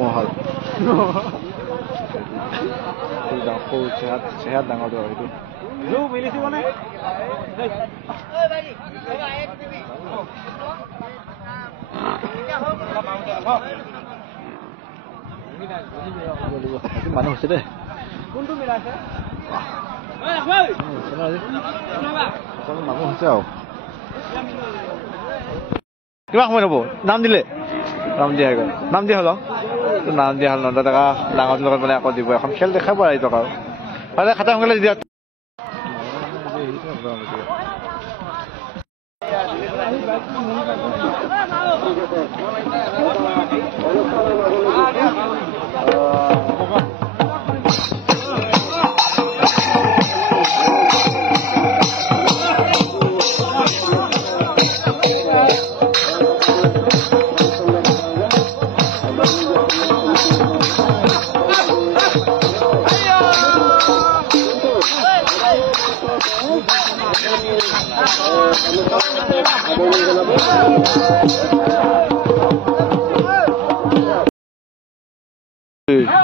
মহল চেহাত ডাঙৰ এইটো মিলিছিবনে মানুহ হৈছে দেই কোনটো মিলাইছে মানুহ হৈছে আৰু কিমান সময় হ'ব নাম দিলে নাম দিয়া গ'ল নাম দিয়া হ'ল নাম দিয়া হ'ল 9 টকা ডাঙৰ লগত মানে আকৌ দিব এখন খেল দেখাব আৰু টকা আৰু খাতা সোনকালে দিয়া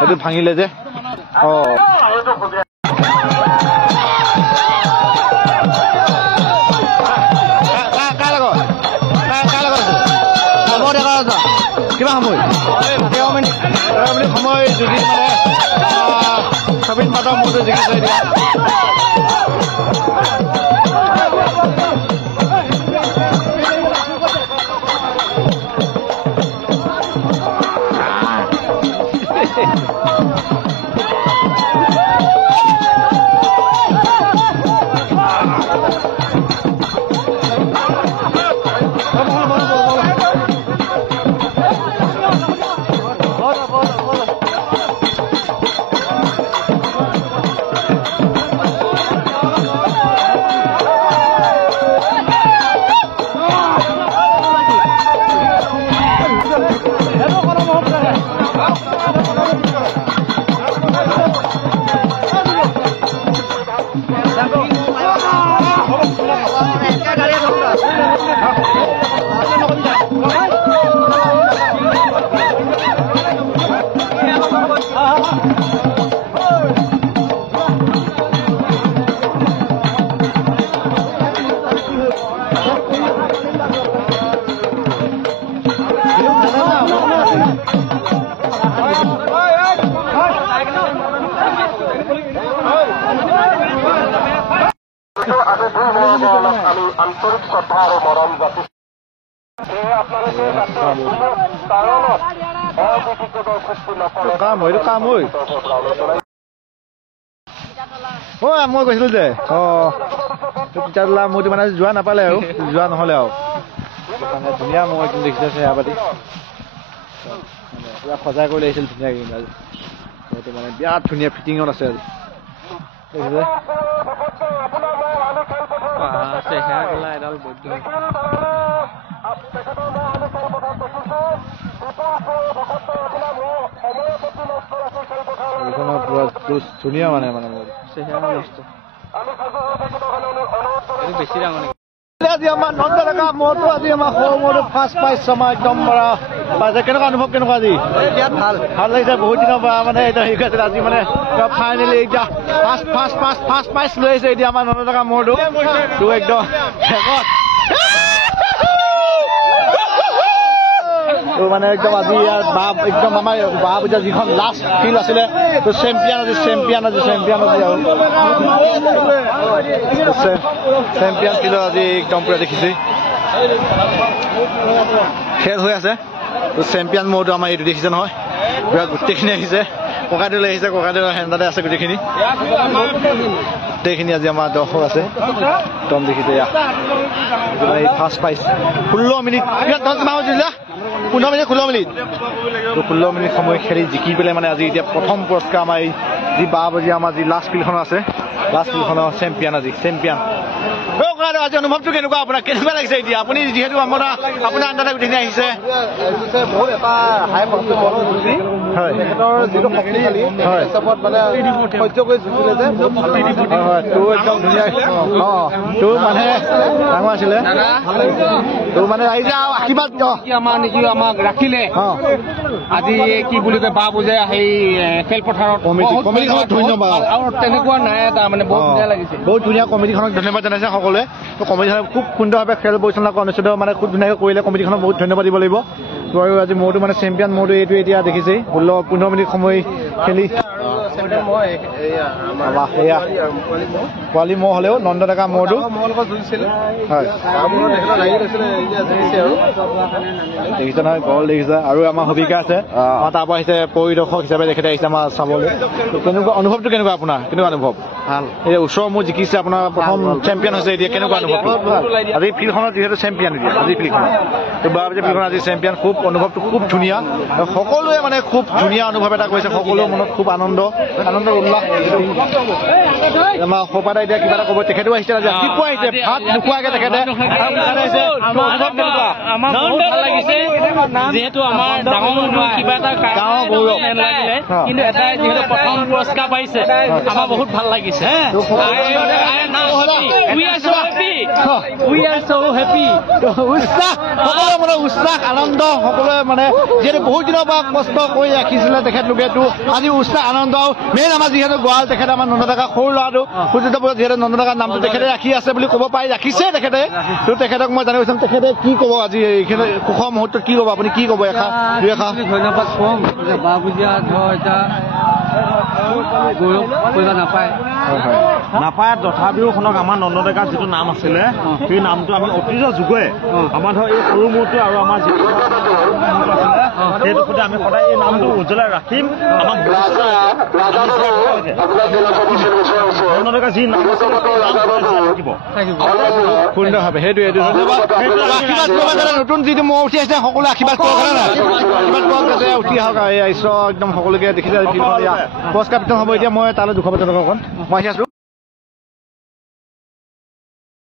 itu panggil aja. Oh. Kalah kok. Kamu ada kalah. Gimana kamu? Kamu jadi mana? Kabin pada muda jadi saya. আন্তরিক শ্রদ্ধা আর মরম জাতি মই কৈছিলো যে মইতো মানে যোৱা নাপালে আৰু যোৱা নহলে আৰু ধুনীয়া মই একদম দেখিছে চেহাপাতি পুৰা সজাই কৰি লাগিছিল ধুনীয়াকে মইতো মানে বিৰাট ধুনীয়া ফিটিঙত আছে এডাল বৈদ্য ধুনীয়া মানে মানে বেছি ডাঙৰ আজি আমাৰ 9 টকা মইতো আজি আমাৰ সৰু মইতো ফাৰ্ষ্ট পাইছো আমাৰ একদম পাইছে কেনেকুৱা অনুভৱ কেনেকুৱা আজি ভাল লাগিছে বহুত দিনৰ পৰা মানে এতিয়া হেৰি আছে আজি মানে ফাইনেলি এতিয়া ফাৰ্ষ্ট পাইছ লৈ আহিছে এতিয়া আমাৰ 9 টকা মইতো তো একদম তো মানে একদম আজি একদম আমাৰ বাপ এতিয়া যিখন লাষ্ট ফিল্ড আছিলে তো চেম্পিয়ন আজি আৰু চেম্পিয়ন ফিল্ডত আজি একদম পুৰা দেখিছে খেল হৈ আছে তো চেম্পিয়ন মোৰটো আমাৰ এইটো দেখিছে নহয় পুৰা গোটেইখিনি আহিছে ককাইদেউলৈ আহিছে ককাইদেউৰ হেণ্ডাতে আছে গোটেইখিনি আজি আমাৰ দৰ্শক আছে একদম দেখিছে ফাৰ্ষ্ট পাইছ 16 মিনিট 16 মিনিট সময় খেলি জিকি পেলাই মানে আজি এতিয়া প্ৰথম পুৰস্কাৰ আমাৰ যি 12 বজি আমাৰ যি লাষ্ট ফিল্ডখন আছে লাষ্ট ফিল্ডখনৰ চেম্পিয়ন আজি চেম্পিয়ন আপোনাৰ আজি অনুভৱটো কেনেকুৱা আপোনাৰ কেনেকুৱা লাগিছে এতিয়া আপুনি যিহেতু আপোনাৰ আণ্ডাৰত উঠি আহিছে বহুত এটা হাই পাৰ্চেণ্ট হয় তেখেতৰ যিটো শক্তিশালী হিচাপত মানে সহ্য কৰি চুছিলে যে হয় তোৰ একদম ধুনীয়া তোৰ মানে ডাঙৰ আছিলে তোৰ মানে আহিছে আশীৰ্বাদ আমাক ৰাখিলে আজি কি বুলি কয় বা বুজে সেই খেলপথাৰত কমিটিখনক ধন্যবাদ আৰু তেনেকুৱা নাই এটা মানে বহুত ধুনীয়া লাগিছে বহুত ধুনীয়া কমিটিখনক ধন্যবাদ জনাইছে সকলোৱে কমিটিখনে খুব সুন্দৰভাৱে খেল পৰিচালনা অনুষ্ঠিত মানে খুব ধুনীয়াকৈ কৰিলে কমিটিখনক বহুত ধন্যবাদ দিব লাগিব আৰু আজি মোৰটো মানে চেম্পিয়ন মোৰটো এইটো এতিয়া দেখিছেই 16-15 মিনিট সময় খেলি পোৱালি মহ হ'লেও নন্দ ডেকা মহটো হয় দেখিছে নহয় গল দেখিছে আৰু আমাৰ হবিকা আছে আমাৰ তাৰ পৰা আহিছে পৰিদৰ্শক হিচাপে তেখেতে আহিছে আমাৰ চাবলৈ কেনেকুৱা অনুভৱটো কেনেকুৱা আপোনাৰ কেনেকুৱা অনুভৱ ভাল এই ওচৰৰ মোৰ জিকিছে আপোনাৰ প্ৰথম চেম্পিয়ন হৈছে এতিয়া কেনেকুৱা অনুভৱ আজি ফিল্ডখনত যিহেতু চেম্পিয়ন এতিয়া আজি ফিল্ডখনত ফিল্ডখন আজি চেম্পিয়ন খুব অনুভৱটো খুব ধুনীয়া সকলোৱে মানে খুব ধুনীয়া অনুভৱ এটা কৰিছে সকলোৰে মনত খুব আনন্দ উল্লাস আমাৰ সপাতে এতিয়া কিবা এটা ক'ব তেখেতো আহিছে আজি ৰাতিপুৱা আহিছে ভাত নোখোৱাকে তেখেতে আমাৰ বহুত ভাল লাগিছে যিহেতু আমাৰ ডাঙৰ কিবা এটা গাঁৱৰ গৌৰৱ লাগিলে কিন্তু এটাই যিহেতু প্ৰথম পুৰস্কাৰ পাইছে আমাৰ বহুত ভাল লাগিছে সকলোৰে মানে উৎসাহ আনন্দ সকলোৱে মানে যিহেতু বহুত দিনৰ পৰা কষ্ট কৰি ৰাখিছিলে তেখেতলোকেতো আজি উৎসাহ আনন্দ মেইন আমাৰ যিহেতু গোৱাল তেখেতে আমাৰ নন্দ ডেকা সৰু ল'ৰাটো সূৰ্যপুৰত যিহেতু নন্দ ডেকাৰ নামটো তেখেতে ৰাখি আছে বুলি ক'ব পাৰি ৰাখিছে তেখেতে তো তেখেতক মই জানিব বিচাৰিম তেখেতে কি ক'ব আজি এইখিনি সুখৰ মুহূৰ্তত কি ক'ব আপুনি কি ক'ব দুই এষাৰ ধন্যবাদ কম বা বুজিয়া ধৰ এতিয়া গৌৰৱ কৰিব নাপায় তথাপিও শুনক আমাৰ নন্দ ডেকাৰ যিটো নাম আছিলে সেই নামটো আমি অতীজৰ যুগে আমাৰ ধৰ এই সৰু মূৰটো আৰু আমাৰ যিটো আছিলে সেইটো সৈতে আমি সদায় এই নামটো উজ্জ্বলাই ৰাখিম আমাৰ নন্দ ডেকাৰ যি নাম আছিলে থাকিব সুন্দৰভাৱে সেইটোৱে নতুন যিটো মহ উঠি আছে সকলোৱে আশীৰ্বাদ কৰক আশীৰ্বাদ কৰক যাতে উঠি আহক ঈশ্বৰ একদম সকলোকে দেখিছে পুৰস্কাৰ বিতৰণ হ'ব এতিয়া মই তালৈ 250 টকা অকণ মই আহি আছো